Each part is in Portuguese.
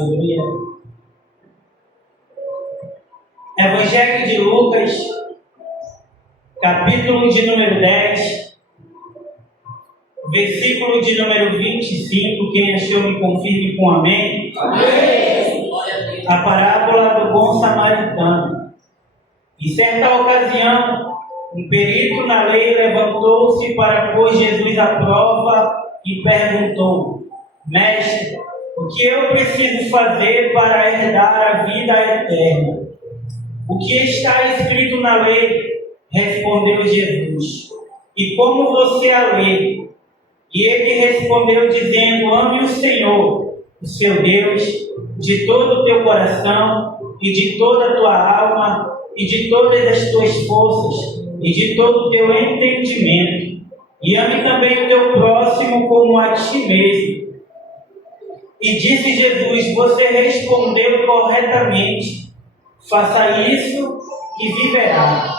Aleluia. Evangelho de Lucas, capítulo de número 10, versículo de número 25. Quem achou, me confirme com amém. Amém. A parábola do bom samaritano. Em certa ocasião, um perito na lei levantou-se para pôr Jesus à prova e perguntou: Mestre, o que eu preciso fazer para herdar a vida eterna? O que está escrito na lei? Respondeu Jesus. E como você a lê? E ele respondeu dizendo: ame o Senhor, o seu Deus, de todo o teu coração, e de toda a tua alma, e de todas as tuas forças, e de todo o teu entendimento. E ame também o teu próximo como a ti mesmo. E disse Jesus: você respondeu corretamente. Faça isso e viverá.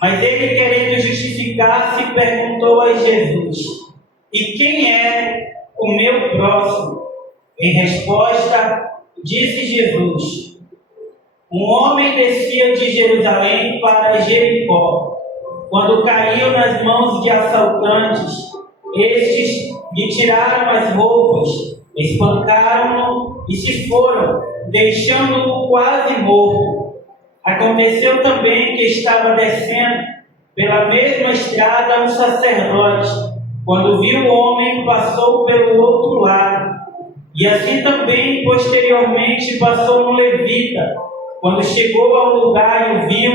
Mas ele, querendo justificar-se, perguntou a Jesus: e quem é o meu próximo? Em resposta, disse Jesus: um homem descia de Jerusalém para Jericó. Quando caiu nas mãos de assaltantes, estes lhe tiraram as roupas, espancaram-no e se foram, deixando-o quase morto. Aconteceu também que estava descendo pela mesma estrada um sacerdote. Quando viu o homem, passou pelo outro lado. E assim também, posteriormente, passou um levita. Quando chegou ao lugar e o viu,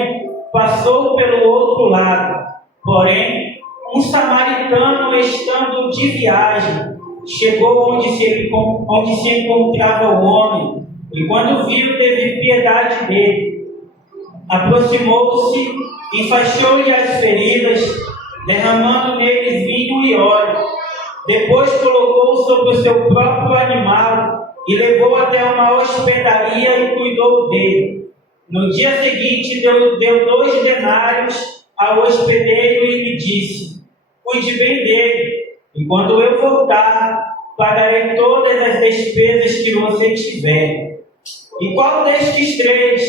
passou pelo outro lado. Porém, um samaritano, estando de viagem, chegou onde se encontrava o homem, e quando viu, teve piedade dele. Aproximou-se, enfaixou-lhe as feridas, derramando neles vinho e óleo. Depois colocou sobre o seu próprio animal e levou até uma hospedaria e cuidou dele. No dia seguinte, deu 2 denários ao hospedeiro e lhe disse: cuide bem dele, e quando eu voltar, pagarei todas as despesas que você tiver. E qual destes 3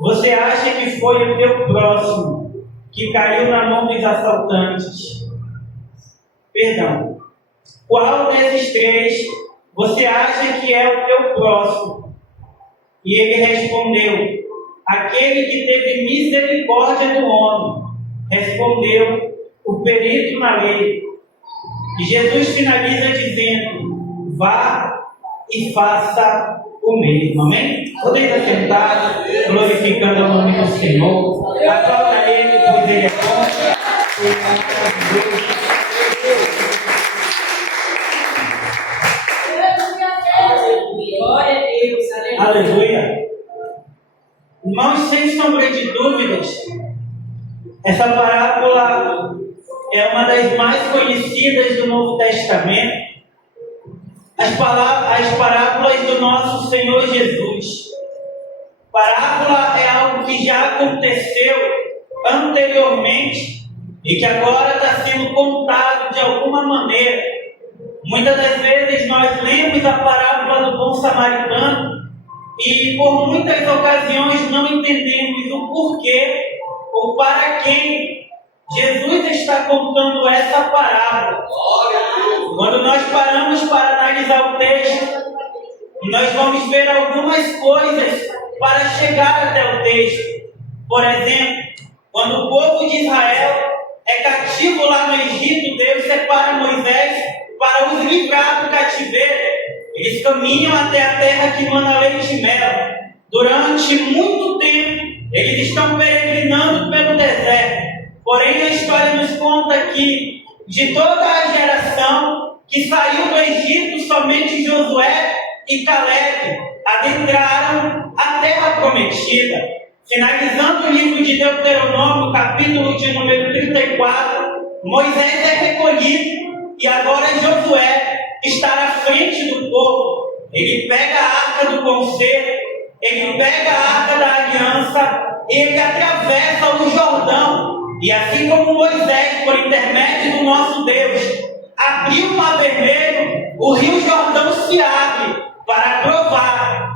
você acha que foi o teu próximo, que caiu na mão dos assaltantes? Perdão. Qual desses 3 você acha que é o teu próximo? E ele respondeu: aquele que teve misericórdia do homem. Respondeu o perito na lei. E Jesus finaliza dizendo: vá e faça o mesmo. Amém? Podem assentar, glorificando o nome do Senhor. Aplauda Ele, pois Ele é bom. Ele é maravilhoso. Glória a Deus. Aleluia. Irmãos, sem sombra de dúvidas, essa parábola é uma das mais conhecidas do Novo Testamento. As parábolas do nosso Senhor Jesus. Parábola é algo que já aconteceu anteriormente e que agora está sendo contado de alguma maneira. Muitas das vezes nós lemos a parábola do bom samaritano e por muitas ocasiões não entendemos o porquê ou para quem Jesus está contando essa parábola. Quando nós paramos para analisar o texto, nós vamos ver algumas coisas para chegar até o texto. Por exemplo, quando o povo de Israel é cativo lá no Egito, Deus separa Moisés para os livrar do cativeiro. Eles caminham até a terra que mana leite e mel. Durante muito tempo, eles estão peregrinando pelo deserto. Porém, a história nos conta que de toda a geração que saiu do Egito, somente Josué e Caleb adentraram a terra prometida. Finalizando o livro de Deuteronômio, capítulo de número 34, Moisés é recolhido e agora Josué está à frente do povo. Ele pega a arca do concerto, ele pega a arca da aliança, ele atravessa o Jordão. E assim como Moisés, por intermédio do nosso Deus, abriu o mar vermelho, o rio Jordão se abre para provar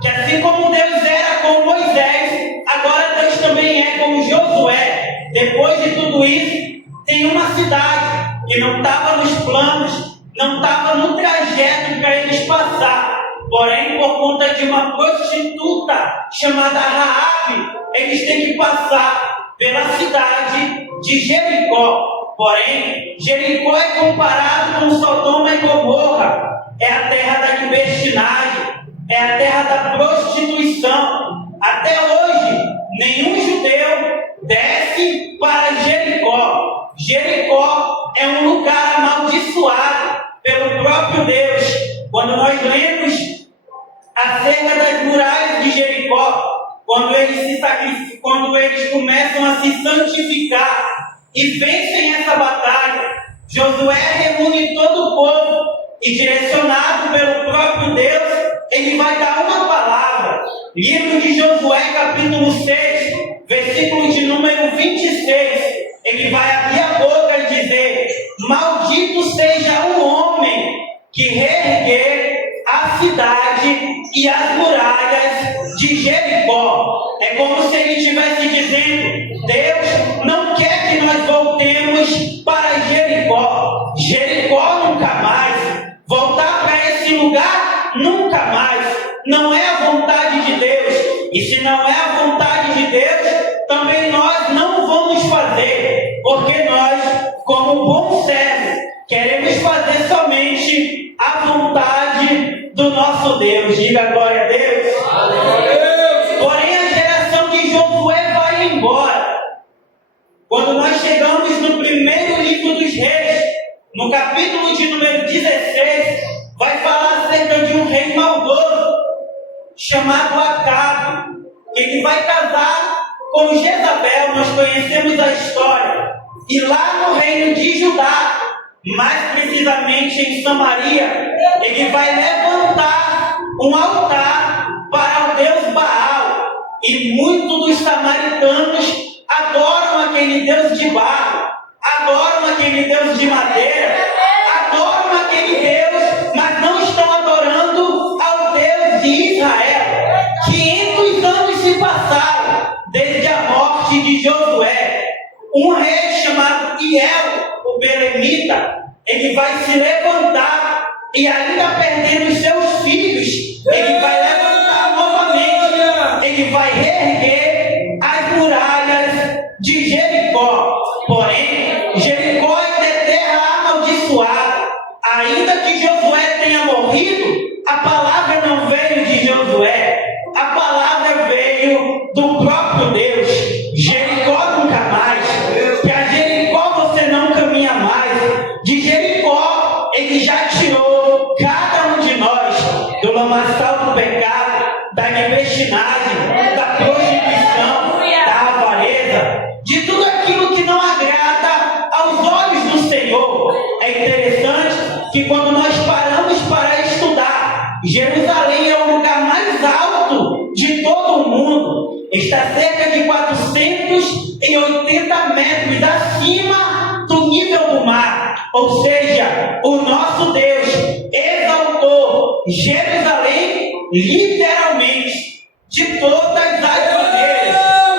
dito isso, tem uma cidade que não estava nos planos, não estava no trajeto para eles passar. Porém, por conta de uma prostituta chamada Raabe, eles têm que passar pela cidade de Jericó. Porém, Jericó é comparado com Sodoma e Gomorra. É a terra da libertinagem, é a terra da prostituição. Até hoje, nenhum judeu desce para Jericó. Jericó é um lugar amaldiçoado pelo próprio Deus. Quando nós lemos acerca das muralhas de Jericó, quando eles começam a se santificar e vencem essa batalha, Josué reúne todo o povo e, direcionado pelo próprio Deus, ele vai dar uma palavra. Livro de Josué, capítulo 6, versículo de número 26, ele vai abrir a boca e dizer: maldito seja o homem que reerguer a cidade e as muralhas de Jericó. É como se ele estivesse dizendo: Deus não quer que nós voltemos para Jericó. Jericó nunca mais. Voltar para esse lugar nunca mais. Não é a vontade de Deus. E se não é a vontade de Deus, também nós não vamos fazer. Porque nós, como bom servo, queremos fazer somente a vontade do nosso Deus. Diga glória a Deus. Porém, a geração de Josué vai embora. Quando nós chegamos no primeiro livro dos Reis, no capítulo de número 16, vai falar acerca de um rei maldoso, chamado Acabe. Ele vai casar com Jezabel. Nós conhecemos a história. E lá no reino de Judá, mais precisamente em Samaria, ele vai levantar um altar para o Deus Baal. E muitos dos samaritanos adoram aquele Deus de barro, adoram aquele Deus de madeira, adoram aquele Deus, mas não estão adorando ao Deus de Israel. 500 anos se passaram desde a morte de Josué. Um rei chamado Hiel, o belemita, ele vai se levantar e, ainda perdendo seus filhos, ele vai levantar novamente. Ele vai reerguer as muralhas de Jericó. Porém, Jericó ainda é terra amaldiçoada. Ainda que Josué tenha morrido, a palavra não veio de Josué, a palavra veio do próprio Deus. Jericó nunca mais. Para Jericó você não caminha mais. De Jericó ele já tirou cada um de nós do lamaçal do pecado, da libertinagem, da prostituição, da avareza, de tudo aquilo que não agrada aos olhos do Senhor. É interessante que quando nós paramos para estudar, Jerusalém é o lugar mais alto de todo o mundo. Está cerca de 480 metros acima do nível do mar. Ou seja, o nosso Deus exaltou Jerusalém literalmente de todas as maneiras.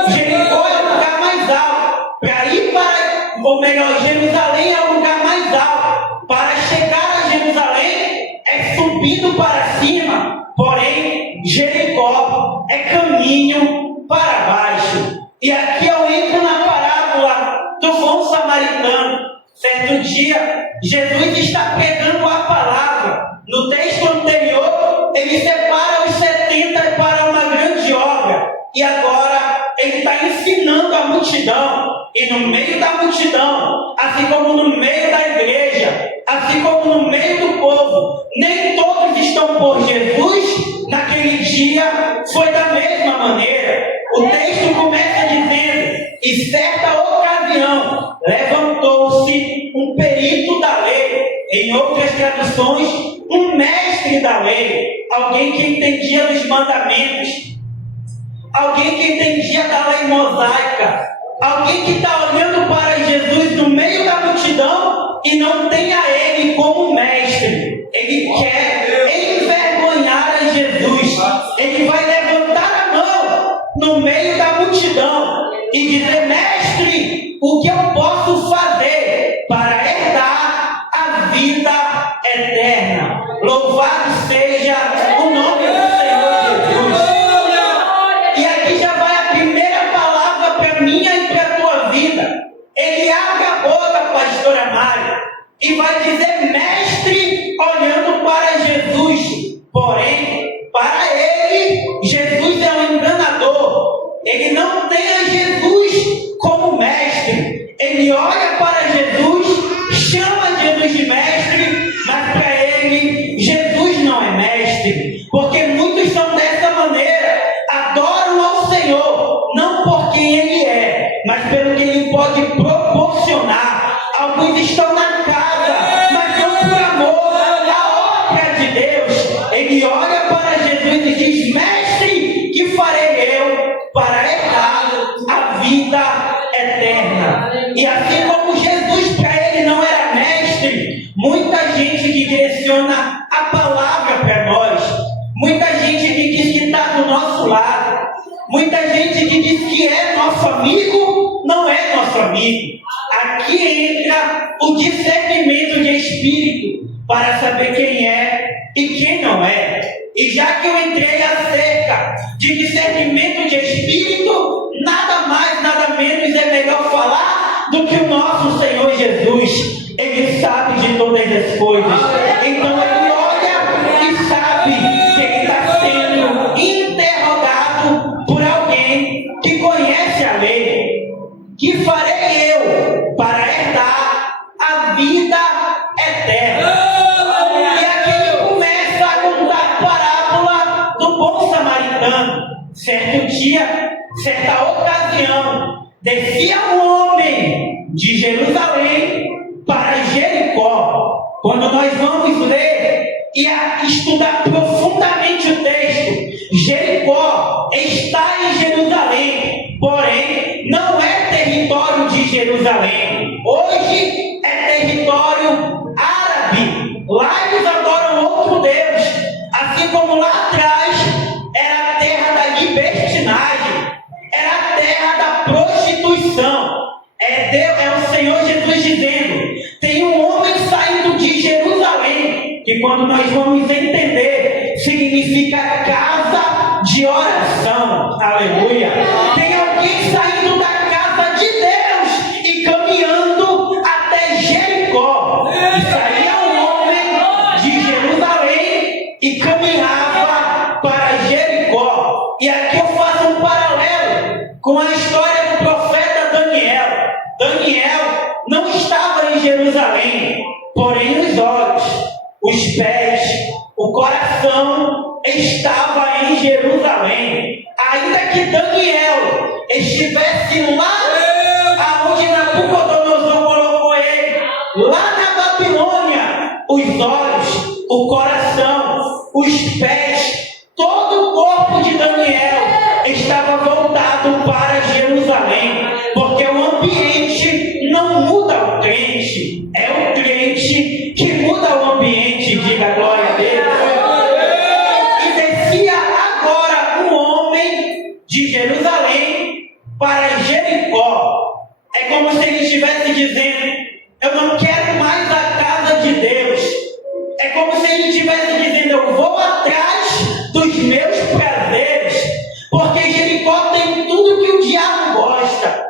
Jericó é o lugar mais alto. Para ir para, ou melhor, Jerusalém é o lugar mais alto. Para chegar a Jerusalém é subindo para cima. Porém, Jericó é caminho para baixo. E aqui eu entro na parábola do bom samaritano. Certo dia, Jesus está pregando a palavra. No texto anterior, ele separa os 70 para uma grande obra. E agora, ele está ensinando a multidão. E no meio da multidão, assim como no meio da igreja, assim como no meio do povo, nem todos estão por Jesus. Naquele dia, foi da mesma maneira. O texto começa dizendo: em certa ocasião, levantou-se um perito da lei, em outras traduções, um mestre da lei, alguém que entendia dos mandamentos, alguém que entendia da lei mosaica, alguém que está olhando para Jesus no meio da multidão e não tem a ele como mestre. Ele quer envergonhar a Jesus. Ele vai levantar a mão no meio da multidão e dizer: mestre, o que eu posso Louvado seja o nome do Senhor Jesus. E aqui já vai a primeira palavra para minha e para a tua vida. Ele abre a boca, pastora Mari, e vai dizer mestre, olhando para Jesus. Porém, para ele, Jesus é um enganador. Ele não tem a Jesus como mestre. Ele olha para Jesus, chama Jesus de mestre, mas para ele, Jesus não é mestre. Porque muitos são dessa maneira, adoram ao Senhor, não por quem ele é, mas pelo que ele pode proporcionar. Alguns estão na casa, mas não por amor à obra de Deus. Ele olha para Jesus e diz: mestre, que farei eu para herdar a vida eterna? E assim como Jesus para ele não era mestre, muita gente que direciona a palavra para nós, muita gente que diz que está do nosso lado, muita gente que diz que é nosso amigo, não é nosso amigo. Aqui entra o discernimento de espírito para saber quem é e quem não é. E já que eu entrei acerca de discernimento de espírito, nada mais, nada menos é melhor falar do que o nosso Senhor Jesus. Ele sabe de todas as coisas. Então ele olha e sabe que ele está sendo interrogado por alguém que conhece a lei. Que farei eu para herdar a vida eterna? E aqui ele começa a contar a parábola do bom samaritano. Certo dia, certa ocasião, descia um homem de Jerusalém para Jericó. Quando nós vamos ler e estudar profundamente o texto, Jericó está em Jerusalém, porém não é território de Jerusalém. Hoje é território árabe. Lá eles adoram outro Deus, assim como lá atrás era a terra da libertinagem, era a terra da prostituição. É o Senhor Jesus dizendo: tem um homem saindo de Jerusalém, que quando nós vamos entender, significa casa de oração. Aleluia. Tem alguém saindo da casa de Deus e caminhando até Jericó. E saía um homem de Jerusalém e caminhava para Jericó. E aqui eu faço um paralelo com a história do profeta Daniel. Daniel não estava em Jerusalém, porém os olhos, os pés, o coração estava em Jerusalém. Ainda que Daniel estivesse lá aonde Nabucodonosor colocou ele, lá na Babilônia, os olhos, o coração, os pés, todo o corpo de Daniel estava voltado para Jerusalém, porque o ambiente não muda o crente, é o crente que muda o ambiente. Diga glória a Deus. E descia agora um homem de Jerusalém para Jericó. É como se ele estivesse dizendo: eu não quero mais a casa de Deus. É como se ele estivesse dizendo: eu vou atrás dos meus prazeres, porque Jericó tem tudo que o diabo gosta.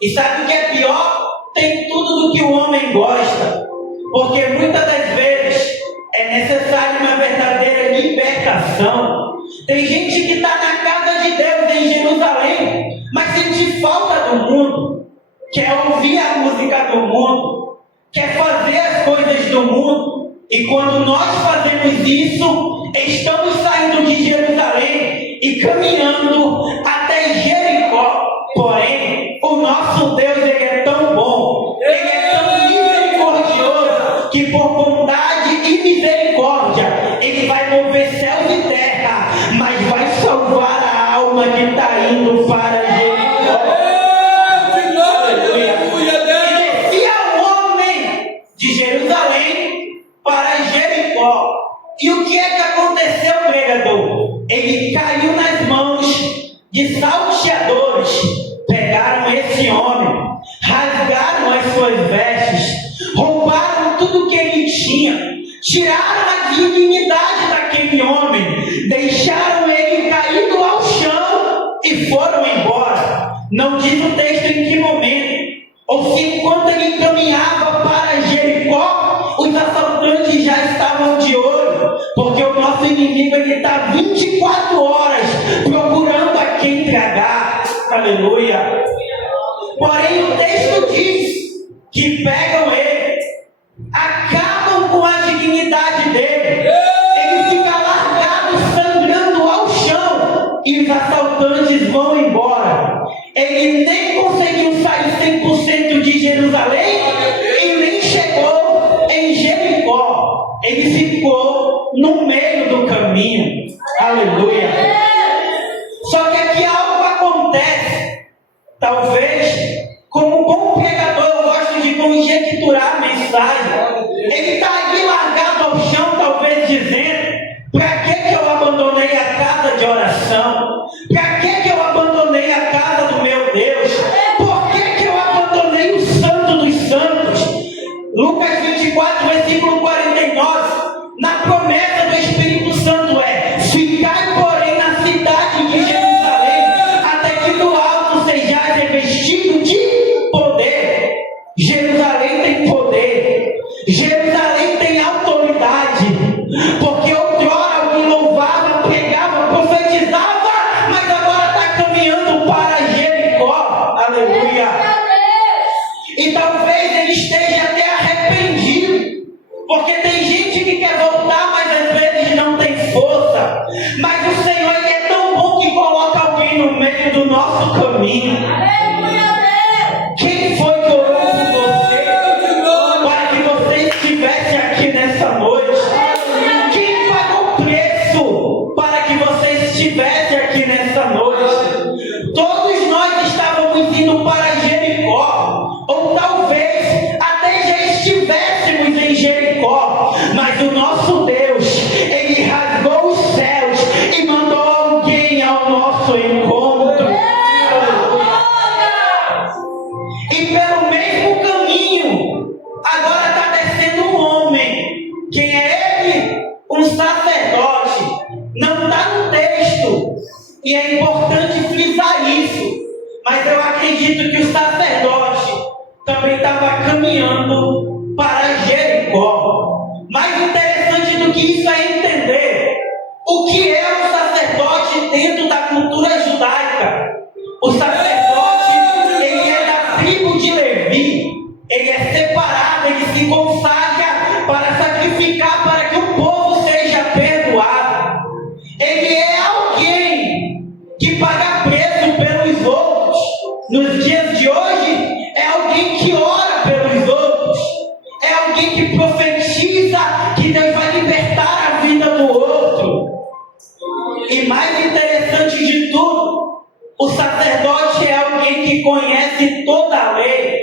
E sabe o que é pior? Tem tudo do que o homem gosta. Porque muitas das vezes é necessário uma verdadeira libertação. Tem gente que está na casa de Deus em Jerusalém, mas sente falta do mundo, quer ouvir a música do mundo, quer fazer as coisas do mundo. E quando nós fazemos isso, estamos saindo de Jerusalém e caminhando até Jericó. Porém, o nosso Deus, ele é tão bom, ele é tão misericordioso, que por bondade e misericórdia, ele vai mover céus e terra, mas vai salvar a alma que está indo para Jericó. E descia o homem de Jerusalém para Jericó. E o que é que aconteceu, pregador? Ele caiu nas mãos de salteadores. Pegaram esse homem, rasgaram as suas vestes, roubaram tudo que ele tinha, tiraram a dignidade daquele homem, deixaram ele caído ao chão e foram embora. Não diz o texto em que momento, ou se enquanto ele caminhava para Jericó, os assaltantes já estavam de olho, porque o nosso inimigo está 24 horas procurando a quem tragar. Aleluia. Porém o texto diz que pegam ele, acabam com a dignidade dele, ele fica largado, sangrando ao chão, e os assaltantes vão embora. Ele nem conseguiu sair 100% de Jerusalém e nem chegou em Jericó. Ele ficou no meio do caminho. Aleluia. Só que aqui algo acontece. Talvez, como bom pregador, eu gosto de conjecturar a mensagem. Ele está ali largado ao chão, talvez dizendo: para que eu abandonei a casa de oração? Para que eu abandonei a casa do meu Deus? Por que eu abandonei o santo dos santos? Lucas 24, versículo 49. Na promessa do Espírito Santo ficai, porém, na cidade de Jerusalém, até que do alto sejais revestido de poder. Jerusalém tem poder. Jerusalém tem autoridade. Porque outrora alguém louvava, pregava, profetizava, mas agora está caminhando para Jericó. Aleluia. E talvez ele esteja até arrependido, porque tem gente que quer voltar, mas às vezes não tem força. Mas o Senhor, ele é tão bom que coloca alguém no meio do nosso caminho. Quem foi que orou por você para que você estivesse aqui nessa noite? Quem pagou o preço para que você estivesse aqui nessa noite? Todos nós estávamos indo para Jericó, ou talvez até já estivéssemos em Jericó, mas o nosso Deus, ele rasgou os céus e mandou alguém ao nosso encontro. E pelo mesmo caminho, agora está descendo um homem. Quem é ele? Um sacerdote. Não está no texto, e é importante frisar isso, mas eu acredito que o sacerdote também estava caminhando para Jericó. Mais interessante do que isso é entender o que é um sacerdote dentro da cultura judaica. O sacerdote, ele é da tribo de Levi, ele é separado, ele se consagra para sacrificar, para que o povo seja perdoado. Ele é alguém que paga preço pelos outros. Nos dias de hoje, é alguém que ora pelos outros, é alguém que profetiza que Deus vai libertar a vida do outro. E mais interessante de tudo, o sacerdote é alguém que conhece toda a lei,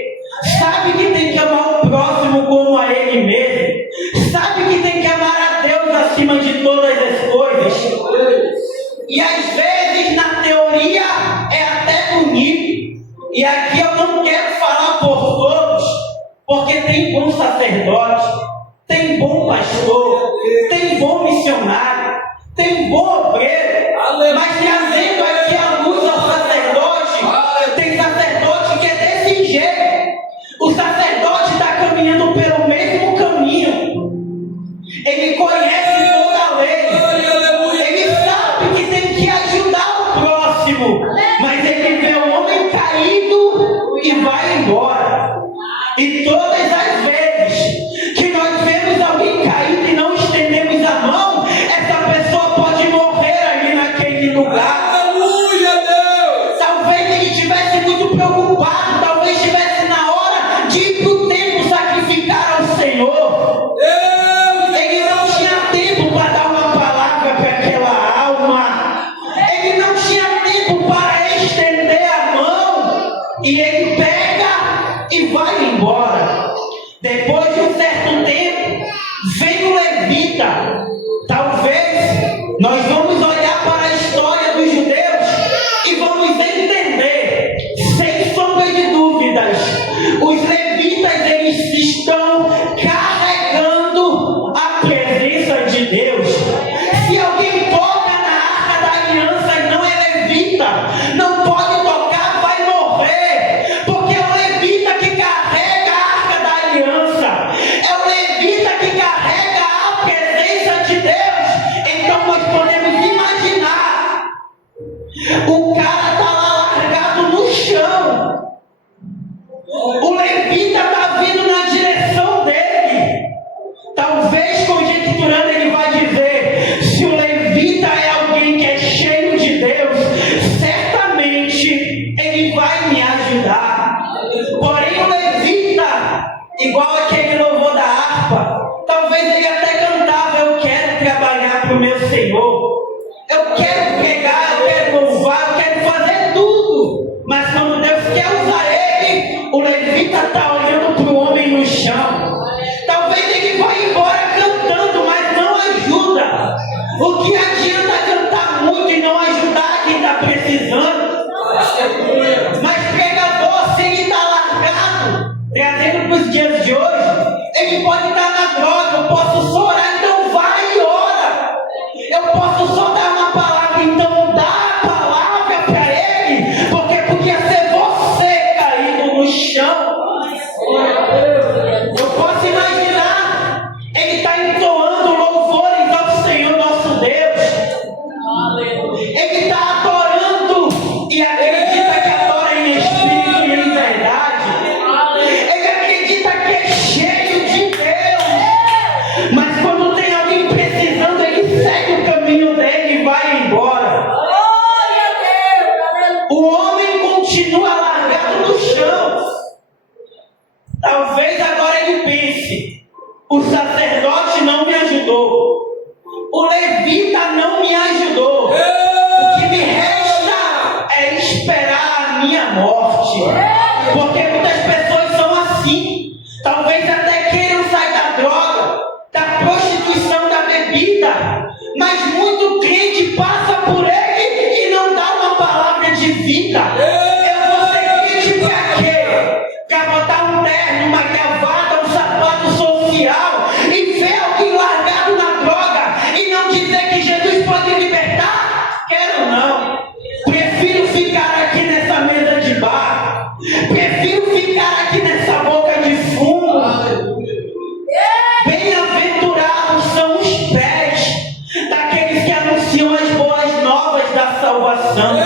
sabe que tem que amar o próximo como a ele mesmo, sabe que tem que amar a Deus acima de todas as coisas. E às vezes na teoria é até bonito, e aqui eu não quero falar por todos, porque tem bom sacerdote, tem bom pastor, tem bom missionário, tem bom obreiro, mas trazendo aqui a luz ao sacerdote, tem sacerdote que é desse jeito. O sacerdote está caminhando pelo mesmo caminho, ele conhece toda a lei, ele sabe que tem que ajudar o próximo, mas ele vê o homem caído e vai embora. E todas as vezes que nós vemos alguém caído e não estendemos a mão, essa pessoa pode morrer ali naquele lugar. Aleluia, Deus! Talvez ele estivesse muito preocupado, talvez estivesse na hora de ir para o templo sacrificar ao Senhor. Ele não tinha tempo para dar uma palavra para aquela alma, ele não tinha tempo para estender a mão, e ele pega e vai embora. Depois de um certo tempo, vem o levita. Talvez nós vamos olhar para a história dos judeus e vamos entender, sem sombra de dúvidas, os levitas, eles estão carregando a presença de Deus. Se Senhor. Eu quero pregar, eu quero louvar, eu quero fazer tudo. Mas quando Deus quer usar ele, o levita está olhando para o homem no chão. Talvez ele vá embora cantando, mas não ajuda. O que adianta cantar muito e não ajudar quem está precisando? Mas pregador, se ele está largado, trazendo para os dias de hoje, ele pode estar na droga. Eu posso só orar, então vai e ora. Eu posso só dar uma palavra, então dá a palavra para ele, porque podia ser você caído no chão. Eu posso imaginar, ele está entoando louvores ao Senhor nosso Deus. Ele está adorando e acredita que adora em espírito e em verdade. Ele acredita que é cheio de Deus. Mas quando tem alguém precisando, ele segue o caminho dele e vai embora. O homem continua largado no chão. Talvez agora ele pense: o sacerdote não me ajudou, o levita não me ajudou, o que me resta é esperar a minha morte. Porque muitas pessoas são assim. Talvez até queiram sair da droga, da prostituição, da bebida, mas muito crente passa por ele e não dá uma palavra de vida. Eu vou ser crente pra quê? Pra botar um terno, uma gravata, um sapato social e ver alguém largado na droga e não dizer que Jesus pode libertar? Quero não. Prefiro ficar aqui nessa mesa de bar. Prefiro ficar aqui nessa boca de fumo. Bem-aventurados são os pés daqueles que anunciam as boas novas da salvação.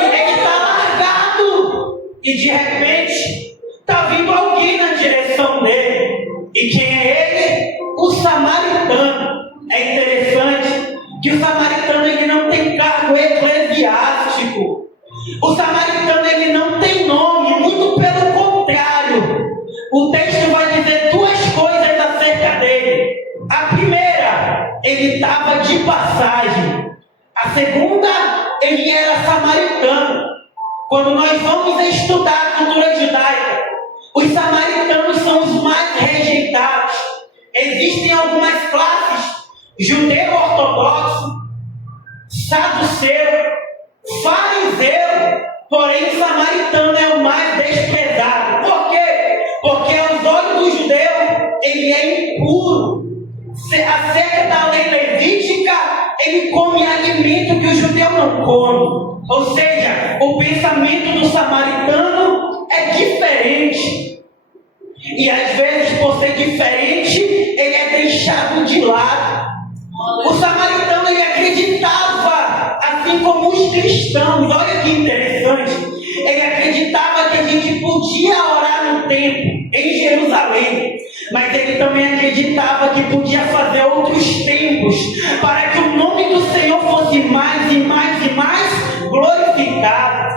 Ele está largado e de repente está vindo alguém na direção dele. E quem é ele? O samaritano. É interessante que o samaritano ele não tem cargo eclesiástico. O samaritano ele não tem nome, muito pelo contrário. O texto vai dizer duas coisas acerca dele. A primeira, ele estava de passagem. A segunda, ele era samaritano. Quando nós vamos estudar a cultura judaica, os samaritanos são os mais rejeitados. Existem algumas classes: judeu ortodoxo, saduceu, fariseu, porém o samaritano é o mais desprezado. Por quê? Porque aos olhos do judeu ele é impuro. Acerca da lei levítica, ele come alimento que o judeu não come. Ou seja, o pensamento do samaritano é diferente. E às vezes, por ser diferente, ele é deixado de lado. O samaritano ele acreditava, assim como os cristãos, olha que interessante, ele acreditava que a gente podia orar no templo, em Jerusalém, mas ele também acreditava que podia fazer outros templos, para que o nome do Senhor fosse mais e mais e mais glorificado.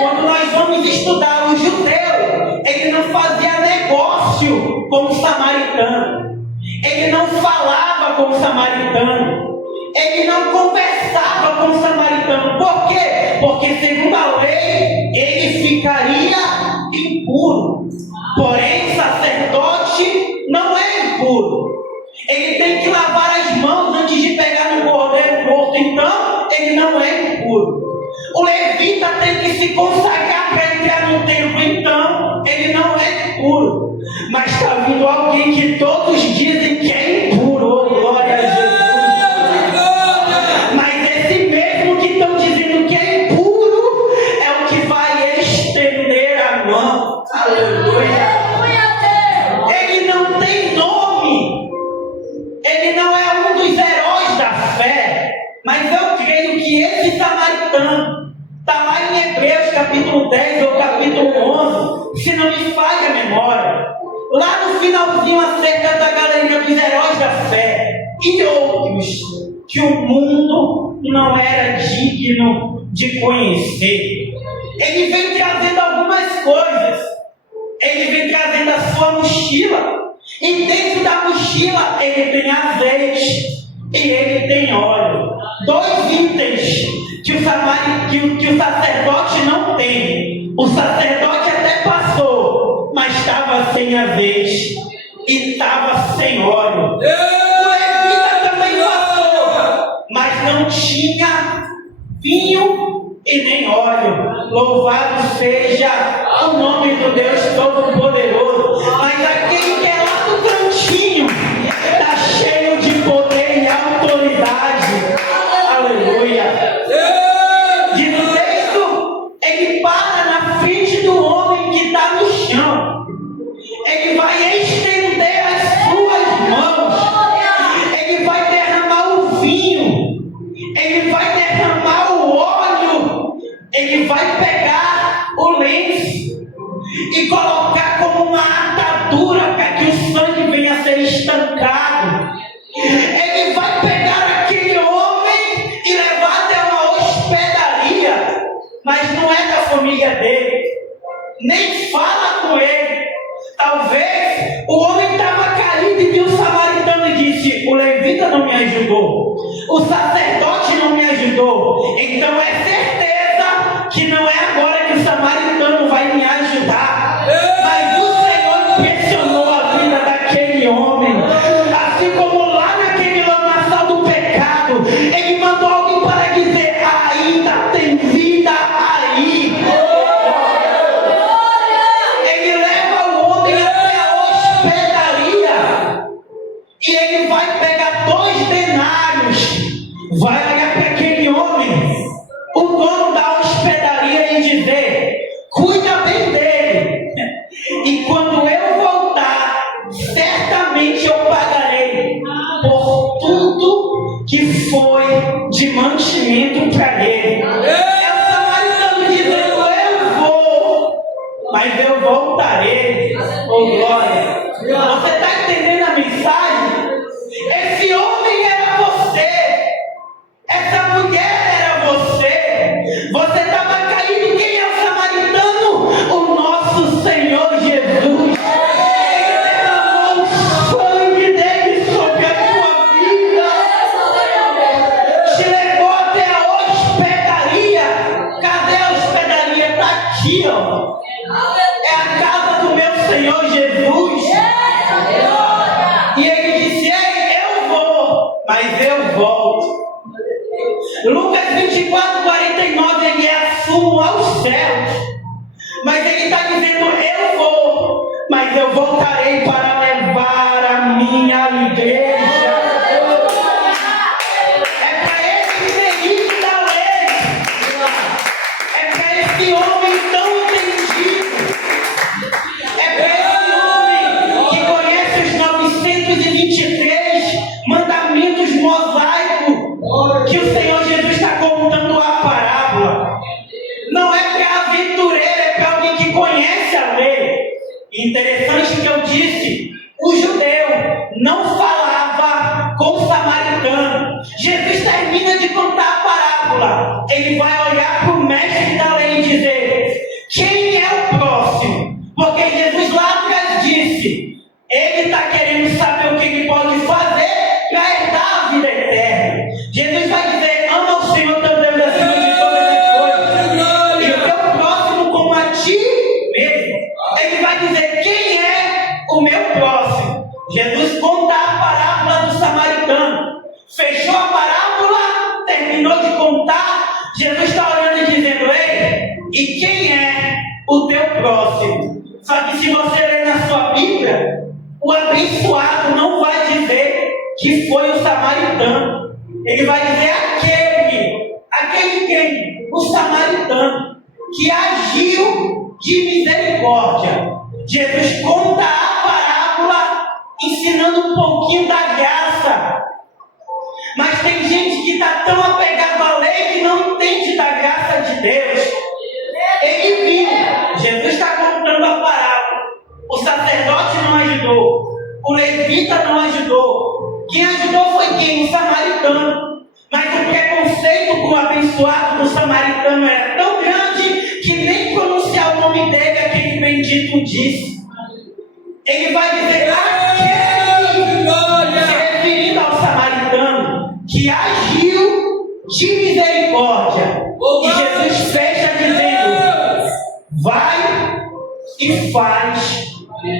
Quando nós vamos estudar o judeu, ele não fazia negócio com o samaritano. Ele não falava com o samaritano. Ele não conversava com o samaritano. Por quê? Porque segundo a lei, ele ficaria impuro. Porém, sacerdote não é impuro. Ele tem que lavar as mãos antes de pegar no cordeiro morto. Então, ele não é impuro. O levita tem que se consagrar para entrar no templo. Então, ele não é impuro. Mas está vindo alguém que todos dizem que é impuro. Oh, glória a Jesus. Mas esse mesmo que estão dizendo que é impuro é o que vai estender a mão. Aleluia. Ele não tem nome. Ele não é um dos heróis da fé. Mas eu creio que esse samaritano está lá em Hebreus capítulo 10 ou capítulo 11, se não me falha a memória. Lá no finalzinho, acerca da galeria dos heróis da fé e outros que o mundo não era digno de conhecer. Ele vem trazendo algumas coisas. Ele vem trazendo a sua mochila. E dentro da mochila ele tem azeite. e ele tem óleo. Dois itens que o sacerdote não tem. O sacerdote até passou, mas estava sem azeite e estava sem óleo. O levita também passou, mas não tinha vinho e nem óleo. Louvado seja o nome do Deus Todo-Poderoso. Mas aquele que é lá do cantinho está cheio de poder e autoridade. Aleluia. Diz o texto, ele para na frente do homem que está no chão. Ele vai estender as suas mãos. Ele vai derramar o vinho. Ele vai derramar o óleo. Ele vai pegar o lenço e colocar como uma atadura para que o sangue venha a ser estancado. Ele vai pegar aquele homem e levar até uma hospedaria, mas não é da família dele, nem fala com ele. Talvez o homem estava caído e viu o samaritano e disse: o levita não me ajudou, o sacerdote não me ajudou, então é certeza que não é agora que o samaritano vai me ajudar. Mas o Senhor impressionou a vida daquele homem, assim como lá naquele lamaçal do pecado, ele mandou alguém para dizer: ainda tem vida aí. Ele leva o homem até a hospedaria e ele vai pegar 2 denários, vai olhar para aquele homem, o dono da hospedaria, e dizer: cuida bem dele, e quando eu voltar, certamente eu pagarei por tudo que foi de mantimento para ele. É o samaritano dizendo: eu vou, mas eu voltarei. Oh glória! Você está entendendo a mensagem? Esse homem era você, essa mulher era você. Você estava caído. Quem é o samaritano? O nosso Senhor Jesus. Ele derramou o sangue dele sobre a tua vida, te levou até a hospedaria. Cadê a hospedaria? Está aqui, ó. É a casa do meu Senhor Jesus. E ele disse: ei, eu vou, mas eu volto. Lucas 24:49, ele é assumo aos céus, mas ele está dizendo: eu vou, mas eu voltarei para levar a minha igreja. É para esse feliz da lei, é para esse homem tão entendido, é para esse homem que conhece os 923 mandamentos mosaicos que o Senhor Jesus está contando a parábola. Não é para aventureiro, é para alguém que conhece a lei. Interessante que eu disse, o judeu não falava com o samaritano. Jesus termina de contar a parábola, ele vai olhar para o mestre da lei e dizer: quem é o próximo? Porque Jesus lá atrás disse, ele está querendo saber o que ele pode fazer para herdar a vida eterna. Jesus vai dizer: ama o Senhor teu Deus acima de todas as coisas, e o teu próximo como a ti mesmo. Ele vai dizer: quem é o meu próximo? Jesus conta a parábola do samaritano, fechou a parábola, terminou de contar. Jesus está olhando e dizendo: ei, e quem é o teu próximo? Só que se você ler na sua Bíblia, o abençoado não vai dizer que foi o samaritano. Ele vai dizer aquele quem? O samaritano, que agiu de misericórdia. Jesus conta a parábola ensinando um pouquinho da graça. Mas tem gente que está tão apegado à lei que não entende da graça de Deus. Ele viu, Jesus está contando a parábola. O sacerdote não ajudou, o levita não ajudou. Quem ajudou foi quem? O samaritano. Mas o preconceito com o abençoado do samaritano era tão grande que nem pronunciar o nome dele, aquele bendito disse. Ele vai dizer: aquele, se referindo ao samaritano, que agiu de misericórdia. E Jesus fecha dizendo: vai e faz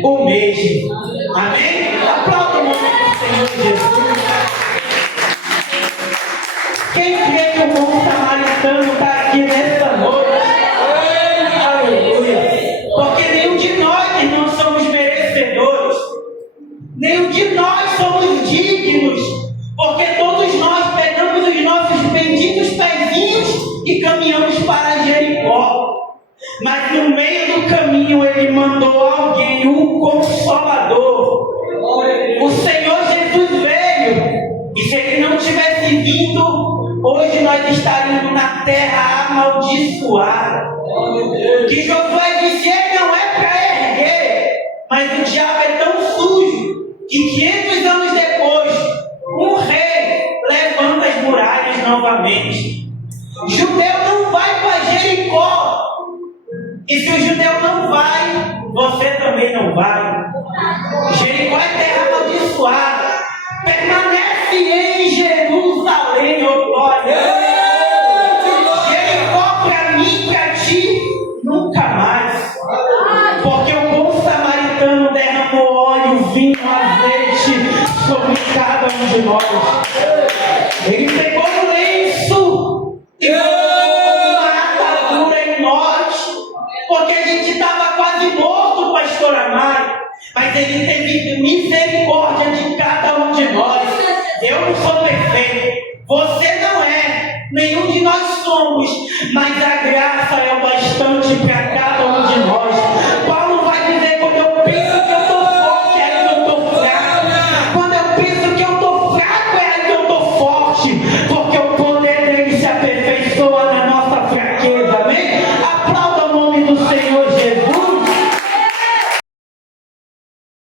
o mesmo. Amém? Aplauda o nome do Senhor Jesus. Quem crê que o bom samaritano está aqui nessa noite? Aleluia! Porque nenhum de nós não somos merecedores, nenhum de nós somos dignos, porque todos nós pegamos os nossos benditos pezinhos e caminhamos para Jericó. Mas no meio do caminho ele mandou alguém, um Consolador. O Senhor Jesus veio. E se ele não tivesse vindo, hoje nós estaríamos na terra amaldiçoada. Que Josué disse: ele não é para erguer. Mas o diabo é tão sujo que 500 anos depois, um rei levanta as muralhas novamente. Judeu não vai para Jericó. E se o judeu não vai, você também não vai. Jericó é terra amaldiçoada. Permanece em Jerusalém, ó glória. Jericó para mim e para ti, nunca mais. Porque o bom samaritano derramou óleo, vinho, azeite sobre cada um de nós. Ele pegou um lenço e colocou uma atadura em nós. Porque a gente estava quase morto, pastor Amaro. Mas ele teve misericórdia de cada um de nós. Eu não sou perfeito, você não é, nenhum de nós somos, mas a graça é o bastante para cada um de nós. Paulo vai dizer: quando eu penso que eu estou forte, é aí que eu estou fraco. Quando eu penso que eu estou fraco, é aí que eu estou forte. Porque